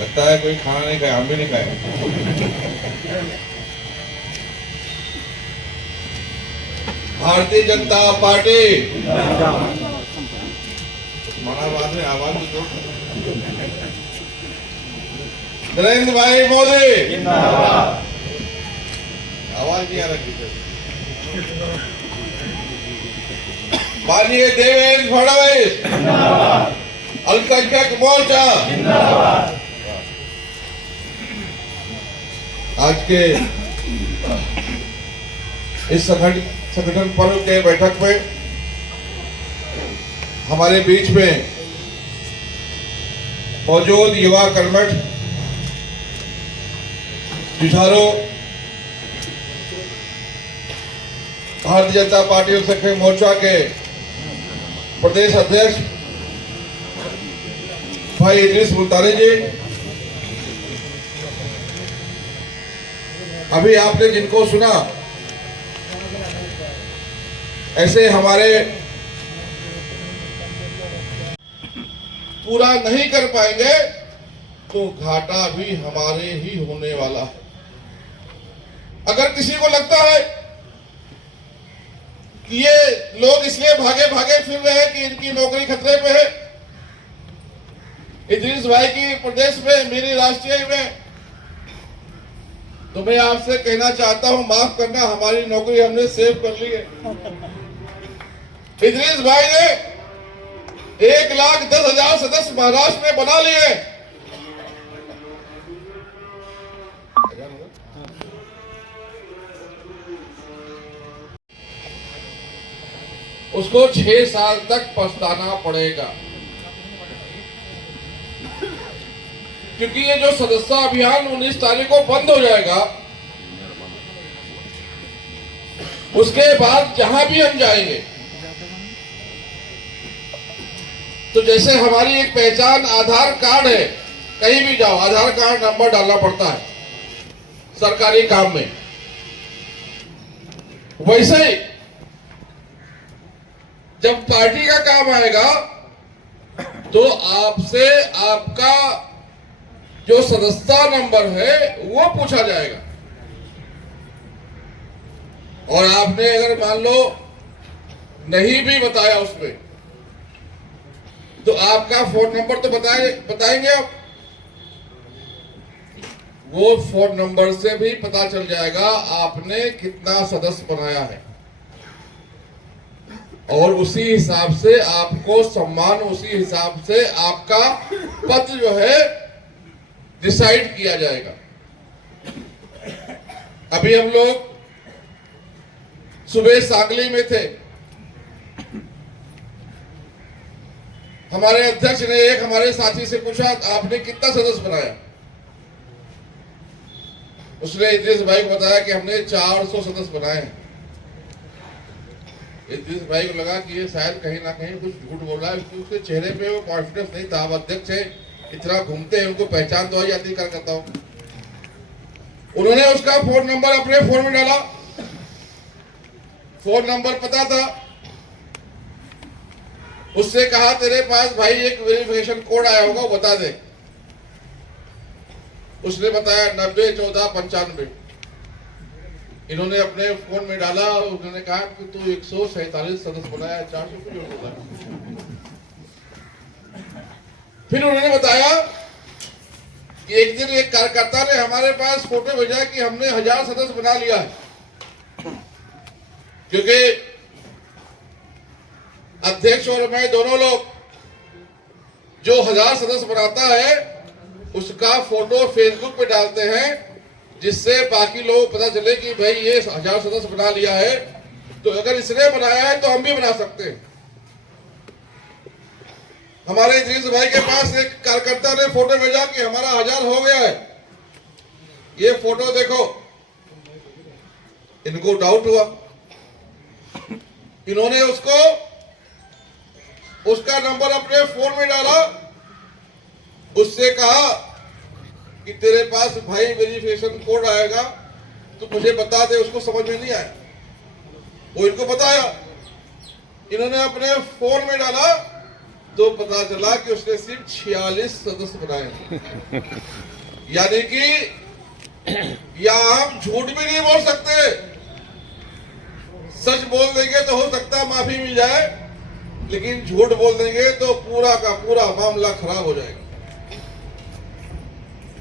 लगता है कोई खाना नहीं खाया, हम भी नहीं खाए। भारतीय जनता पार्टी माना बात है, आवाज दो। नरेंद्र भाई मोदी आवाज नहीं आ रही। माननीय देवेंद्र फडणवीस अल्पसंख्यक मोर्चा। आज के इस संगठन पर्व के बैठक में हमारे बीच में मौजूद युवा कर्मठ जुझारू भारतीय जनता पार्टी अल्पसंख्यक मोर्चा के प्रदेश अध्यक्ष भाई इद्रिस मुल्तानी जी, अभी आपने जिनको सुना, ऐसे हमारे पूरा नहीं कर पाएंगे तो घाटा भी हमारे ही होने वाला है। अगर किसी को लगता है कि ये लोग इसलिए भागे भागे फिर रहे हैं कि इनकी नौकरी खतरे पे है, इद्रिस भाई की प्रदेश में, मेरी राष्ट्रीय में, तो मैं आपसे कहना चाहता हूं, माफ करना, हमारी नौकरी हमने सेव कर ली है। इद्रिस भाई ने 1,10,000 सदस्य महाराष्ट्र में बना लिए। उसको 6 साल तक पछताना पड़ेगा, क्योंकि ये जो सदस्यता अभियान 19 तारीख को बंद हो जाएगा, उसके बाद जहां भी हम जाएंगे तो जैसे हमारी एक पहचान आधार कार्ड है, कहीं भी जाओ आधार कार्ड नंबर डालना पड़ता है सरकारी काम में, वैसे ही जब पार्टी का काम आएगा तो आपसे आपका जो सदस्यता नंबर है वो पूछा जाएगा। और आपने अगर मान लो नहीं भी बताया उसमें, तो आपका फोन नंबर तो बताएंगे आप, वो फोन नंबर से भी पता चल जाएगा आपने कितना सदस्य बनाया है, और उसी हिसाब से आपको सम्मान, उसी हिसाब से आपका पद जो है डिसाइड किया जाएगा। अभी हम लोग सुबह सांगली में थे, हमारे अध्यक्ष ने एक हमारे साथी से पूछा, आपने कितना सदस्य बनाया? उसने इद्रिस भाई को बताया कि हमने 400 सदस्य बनाए हैं। इद्रिस भाई को लगा कि ये शायद कहीं ना कहीं कुछ झूठ बोल रहा है, क्योंकि उसके चेहरे पे वो कॉन्फिडेंस नहीं था। अब अध्यक्ष है, इतना घूमते हैं, उनको पहचान तो आ जाती, कर करता हूं। उन्होंने उसका फोन नंबर अपने फोन में डाला, फोन नंबर पता था, उससे कहा तेरे पास भाई एक वेरिफिकेशन कोड आया होगा, वो बता दे। उसने बताया 901495। इन्होंने अपने फोन में डाला, उन्होंने कहा कि तू 147 सदस्य बनाया, 400 क्यों होगा। फिर उन्होंने बताया कि एक दिन एक कार्यकर्ता ने हमारे पास फोटो भेजा कि हमने 1000 सदस्य बना लिया है, क्योंकि अध्यक्ष और मैं दोनों लोग जो 1000 सदस्य बनाता है उसका फोटो फेसबुक पे डालते हैं, जिससे बाकी लोगों को पता चले कि भाई ये 1000 सदस्य बना लिया है, तो अगर इसने बनाया है तो हम भी बना सकते हैं। हमारे इद्रिस भाई के पास एक कार्यकर्ता ने फोटो भेजा कि हमारा 1000 हो गया है, ये फोटो देखो। इनको डाउट हुआ, इन्होंने उसका नंबर अपने फोन में डाला, उससे कहा कि तेरे पास भाई वेरिफिकेशन कोड आएगा तो मुझे बता दे। उसको समझ में नहीं आया, वो इनको बताया, इन्होंने अपने फोन में डाला तो पता चला कि उसने सिर्फ 46 सदस्य बनाए। यानी कि या हम झूठ भी नहीं बोल सकते, सच बोल देंगे तो हो सकता है माफी मिल जाए, लेकिन झूठ बोल देंगे तो पूरा का पूरा मामला खराब हो जाएगा।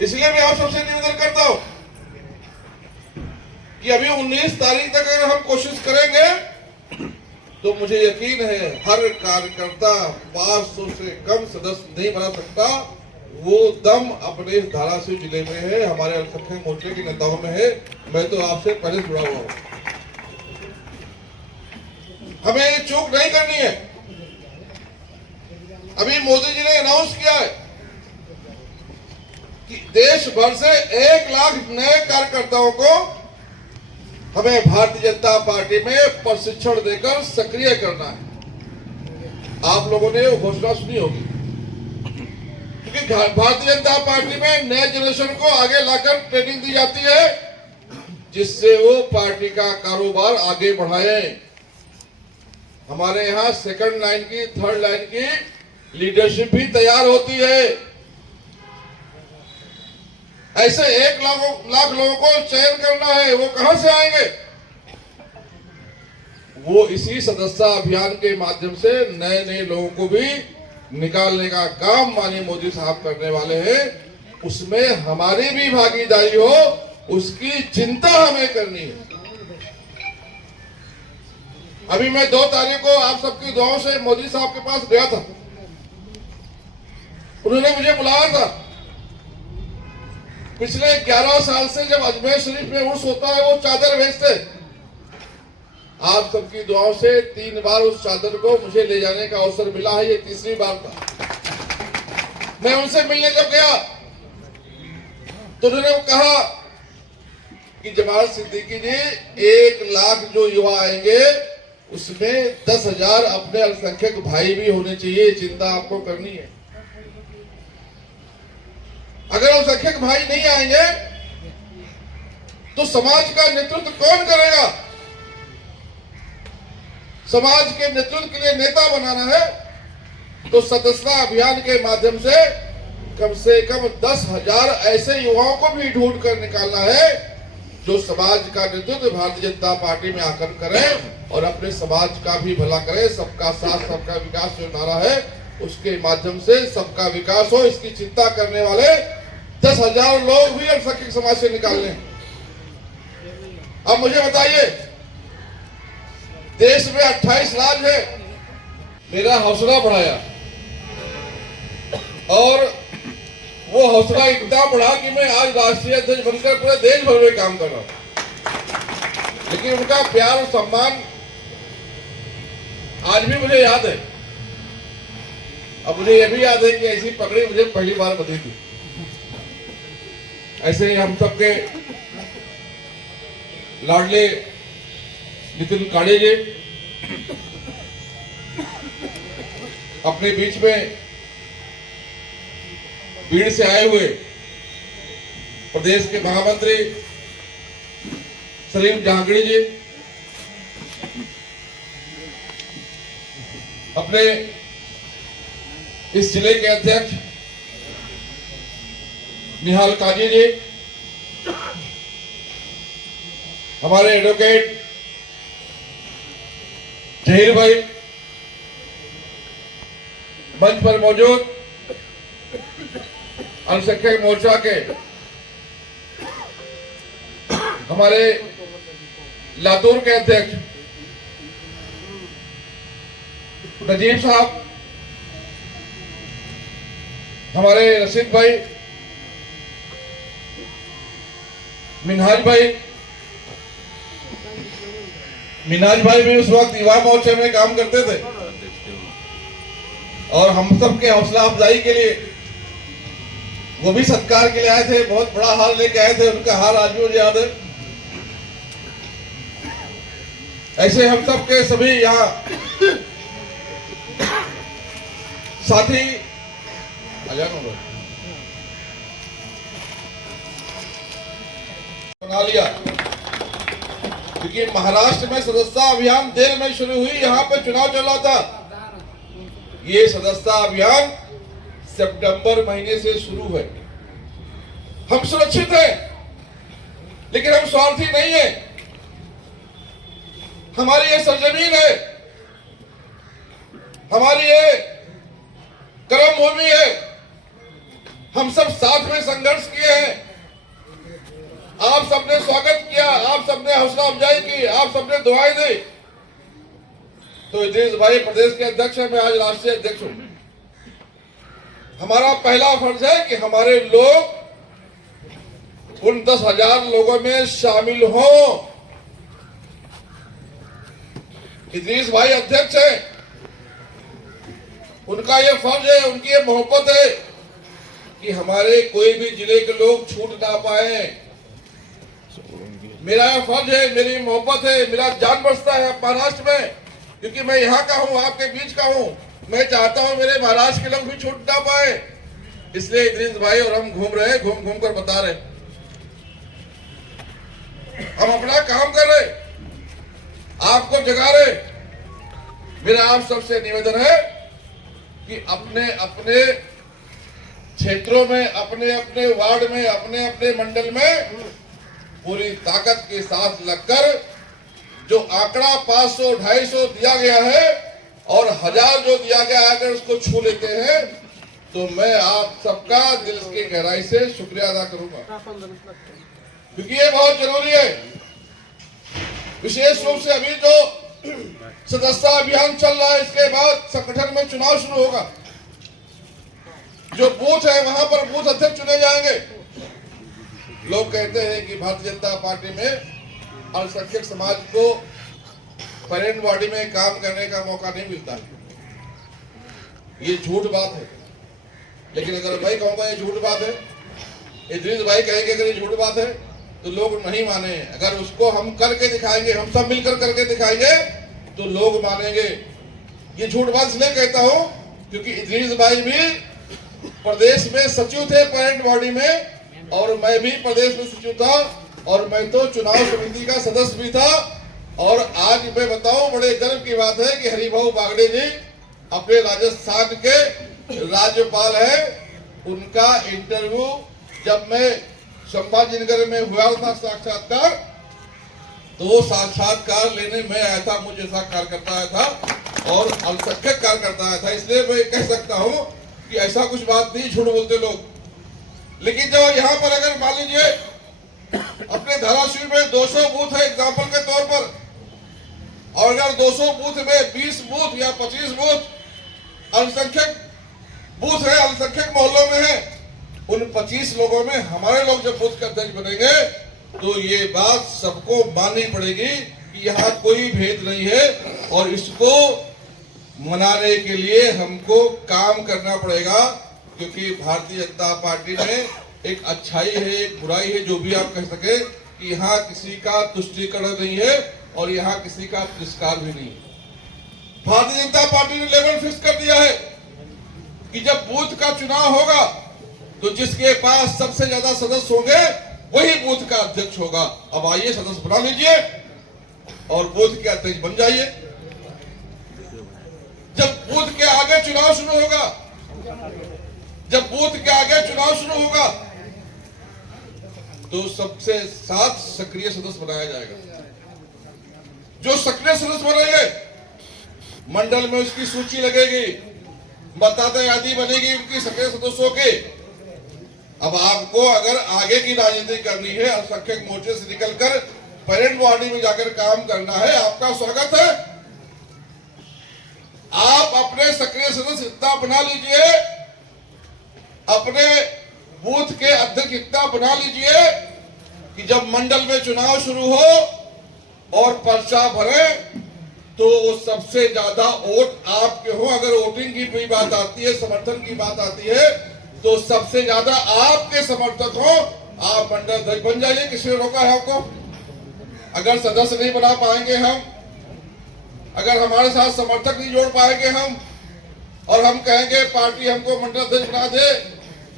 इसलिए मैं आप सबसे निवेदन करता हूं कि अभी 19 तारीख तक अगर हम कोशिश करेंगे तो मुझे यकीन है हर कार्यकर्ता 500 से कम सदस्य नहीं बना सकता। वो दम अपने इस धाराशिव जिले में है, हमारे अल्पसंख्यक मोर्चे के नेताओं में है। मैं तो आपसे पहले जुड़ा हुआ हूं, हमें ये चूक नहीं करनी है। अभी मोदी जी ने अनाउंस किया है कि देश भर से 1 लाख नए कार्यकर्ताओं को हमें भारतीय जनता पार्टी में प्रशिक्षण देकर सक्रिय करना है। आप लोगों ने वो घोषणा सुनी होगी, क्योंकि भारतीय जनता पार्टी में नए जनरेशन को आगे लाकर ट्रेनिंग दी जाती है, जिससे वो पार्टी का कारोबार आगे बढ़ाए। हमारे यहाँ सेकंड लाइन की, थर्ड लाइन की लीडरशिप भी तैयार होती है। ऐसे 1 लाख लोगों को चयन करना है, वो कहां से आएंगे? वो इसी सदस्यता अभियान के माध्यम से नए नए लोगों को भी निकालने का काम माननीय मोदी साहब करने वाले हैं। उसमें हमारी भी भागीदारी हो, उसकी चिंता हमें करनी है। अभी मैं 2 तारीख को आप सबकी दुआओं से मोदी साहब के पास गया था, उन्होंने मुझे बुलाया था। पिछले 11 साल से जब अजमेर शरीफ में उर्स होता है, वो चादर भेजते। आप सबकी दुआओं से 3 बार उस चादर को मुझे ले जाने का अवसर मिला है, ये तीसरी बार था। मैं उनसे मिलने जब गया तो उन्होंने कहा कि जमाल सिद्दीकी जी, 1 लाख जो युवा आएंगे उसमें 10,000 अपने अल्पसंख्यक भाई भी होने चाहिए, चिंता आपको करनी है। अगर अल्पसंख्यक भाई नहीं आएंगे तो समाज का नेतृत्व कौन करेगा? समाज के नेतृत्व के लिए नेता बनाना है तो सदस्यता अभियान के माध्यम से कम 10,000 ऐसे युवाओं को भी ढूंढ कर निकालना है जो समाज का नेतृत्व भारतीय जनता पार्टी में आकर करें और अपने समाज का भी भला करें। सबका साथ सबका विकास जो नारा है, उसके माध्यम से सबका विकास हो, इसकी चिंता करने वाले 10,000 लोग भी अल्पसंख्यक समाज से निकालने। अब मुझे बताइए, देश में 28 राज्य है, मेरा हौसला बढ़ाया और वो हौसला इतना बढ़ा कि मैं आज राष्ट्रीय अध्यक्ष बनकर पूरे देश भर में काम कर रहा हूं। लेकिन उनका प्यार और सम्मान आज भी मुझे याद है। अब मुझे यह भी याद है कि ऐसी पगड़ी मुझे पहली बार बंधी थी। ऐसे ही हम सबके लाडले नितिन काड़े जी अपने बीच में भीड़ से आए हुए प्रदेश के महामंत्री सलीम जहांगीर जी, अपने इस जिले के अध्यक्ष निहाल काजी जी, हमारे एडवोकेट जहीर भाई, मंच पर मौजूद अल्पसंख्यक मोर्चा के हमारे लातूर के अध्यक्ष नजीब साहब, हमारे रशीद भाई, मिनहाज भाई भी उस वक्त युवा मोर्चे में काम करते थे और हम सब के हौसला अफजाई के लिए वो भी सत्कार के लिए आए थे। बहुत बड़ा हार लेके आए थे, उनका हार आज भी मुझे याद है। ऐसे हम सब के सभी यहाँ साथी बना लिया, क्योंकि महाराष्ट्र में सदस्यता अभियान देर में शुरू हुई, यहाँ पे चुनाव चल रहा था। ये सदस्यता अभियान सितंबर महीने से शुरू है। हम सुरक्षित हैं, लेकिन हम स्वार्थी नहीं है। हमारी ये सरजमीन है, हमारी ये कर्म भूमि है। हम सब साथ में संघर्ष किए हैं। आप सबने स्वागत किया, आप सबने हौसला अफजाई की, आप सबने दुआएं दी। तो इद्रीस भाई प्रदेश के अध्यक्ष हैं, मैं आज राष्ट्रीय अध्यक्ष हूं। हमारा पहला फर्ज है कि हमारे लोग उन 10,000 लोगों में शामिल हों। इद्रीस भाई अध्यक्ष हैं, उनका ये फर्ज है, उनकी ये मोहब्बत है कि हमारे कोई भी जिले के लोग छूट ना पाए। मेरा यह फर्ज है, मेरी मोहब्बत है, मेरा जान बसता है महाराष्ट्र में, क्योंकि मैं यहाँ का हूँ, आपके बीच का हूँ। मैं चाहता हूँ मेरे महाराष्ट्र के लोग भी छूट ना पाए। इसलिए इद्रीस भाई और हम घूम रहे हैं, घूम घूम कर बता रहे, हम अपना काम कर रहे, आपको जगा रहे। मेरा आप सबसे निवेदन है कि अपने अपने क्षेत्रों में, अपने अपने वार्ड में, अपने अपने मंडल में पूरी ताकत के साथ लगकर जो आंकड़ा 500, 250 दिया गया है और 1000 जो दिया गया है, अगर उसको छू लेते हैं तो मैं आप सबका दिल की गहराई से शुक्रिया अदा करूंगा, क्योंकि ये बहुत जरूरी है। विशेष रूप से अभी जो सदस्यता अभियान चल रहा है, इसके बाद संगठन में चुनाव शुरू होगा। जो बूथ है वहां पर बूथ अध्यक्ष चुने जाएंगे। लोग कहते हैं कि भारतीय जनता पार्टी में अल्पसंख्यक समाज को पेरेंट बॉडी में काम करने का मौका नहीं मिलता है। ये झूठ बात है, लेकिन अगर मैं कहूंगा ये झूठ बात है, इद्रीस भाई कहेंगे अगर ये झूठ बात है तो लोग नहीं माने। अगर उसको हम करके दिखाएंगे, हम सब मिलकर करके दिखाएंगे तो लोग मानेंगे। ये झूठ बात इसलिए कहता हूं क्योंकि इद्रीस भाई भी प्रदेश में सचिव थे पेरेंट बॉडी में, और मैं भी प्रदेश में सचिव था, और मैं तो चुनाव समिति का सदस्य भी था। और आज मैं बताऊं, बड़े गर्व की बात है कि हरिभाऊ बागड़े जी अपने राजस्थान के राज्यपाल हैं। उनका इंटरव्यू जब मैं संभाजीनगर में हुआ था साक्षात्कार, तो वो साक्षात्कार लेने में आया था, मुझे ऐसा कार्यकर्ता आया था और अल्पसंख्यक कार्यकर्ता आया था। इसलिए मैं कह सकता हूं कि ऐसा कुछ बात नहीं, झूठ बोलते लोग। लेकिन जब यहाँ पर अगर मान लीजिए अपने धाराशिव में 200 बूथ है एग्जाम्पल के तौर पर, और अगर 200 बूथ में 20 बूथ या 25 बूथ अल्पसंख्यक बूथ है, अल्पसंख्यक मोहल्लों में है, उन 25 लोगों में हमारे लोग जब बूथ के अध्यक्ष बनेंगे तो ये बात सबको माननी पड़ेगी कि यहाँ कोई भेद नहीं है, और इसको मनाने के लिए हमको काम करना पड़ेगा। क्योंकि भारतीय जनता पार्टी में एक अच्छाई है, एक बुराई है, जो भी आप कह सके, कि यहाँ किसी का तुष्टीकरण नहीं है और यहाँ किसी का तिरस्कार भी नहीं है। भारतीय जनता पार्टी ने लेवल फिक्स कर दिया है कि जब बूथ का चुनाव होगा तो जिसके पास सबसे ज्यादा सदस्य होंगे वही बूथ का अध्यक्ष होगा। अब आइए, सदस्य बना लीजिए और बूथ के अध्यक्ष बन जाइए। जब बूथ के आगे चुनाव शुरू होगा, जब बूथ के आगे चुनाव शुरू होगा तो सबसे 7 सक्रिय सदस्य बनाया जाएगा। जो सक्रिय सदस्य बनेंगे, मंडल में उसकी सूची लगेगी, मतदाता यादी बनेगी उनकी सक्रिय सदस्यों की। अब आपको अगर आगे की राजनीति करनी है, अल्पसंख्यक मोर्चे से निकलकर पेरेंट बॉडी में जाकर काम करना है, आपका स्वागत है। आप अपने सक्रिय सदस्य इतना बना लीजिए, अपने बूथ के अध्यक्ष इतना बना लीजिए कि जब मंडल में चुनाव शुरू हो और पर्चा भरे तो सबसे ज्यादा वोट आपके हो। अगर वोटिंग की भी बात आती है, समर्थन की बात आती है, तो सबसे ज्यादा आपके समर्थक हो, आप मंडल अध्यक्ष बन जाइए। किसने रोका है आपको? अगर सदस्य नहीं बना पाएंगे हम, अगर हमारे साथ समर्थक नहीं जोड़ पाएंगे हम, और हम कहेंगे पार्टी हमको मंडल अध्यक्ष बना दे,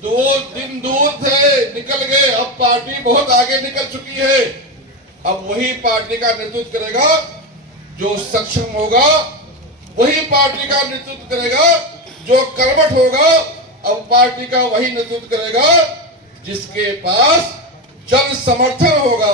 2 दिन दूर थे, निकल गए। अब पार्टी बहुत आगे निकल चुकी है। अब वही पार्टी का नेतृत्व करेगा जो सक्षम होगा, वही पार्टी का नेतृत्व करेगा जो कर्मठ होगा अब पार्टी का वही नेतृत्व करेगा जिसके पास जन समर्थन होगा।